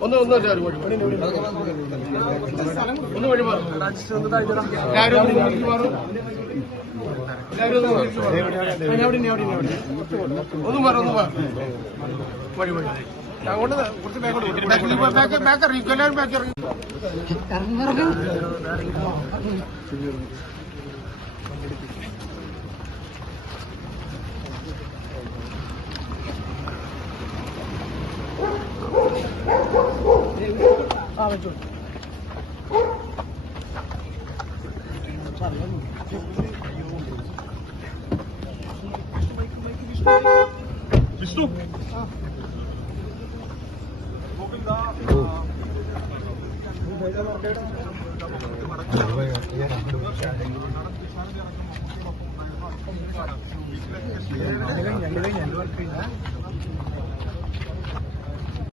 ഒന്ന് ഒന്ന് ഒന്ന് വഴി മാറും എല്ലാവരും ഒന്ന് മാറും ഒന്ന് മാറും വഴി. വഴി അങ്ങോട്ട് കുറച്ച് ബാക്കോട്ട് ബാക്ക് ബാക്ക് അറിയിക്കും എല്ലാവരും ബാക്ക് അറിയിക്കും Abi dur. Bist du? Oh.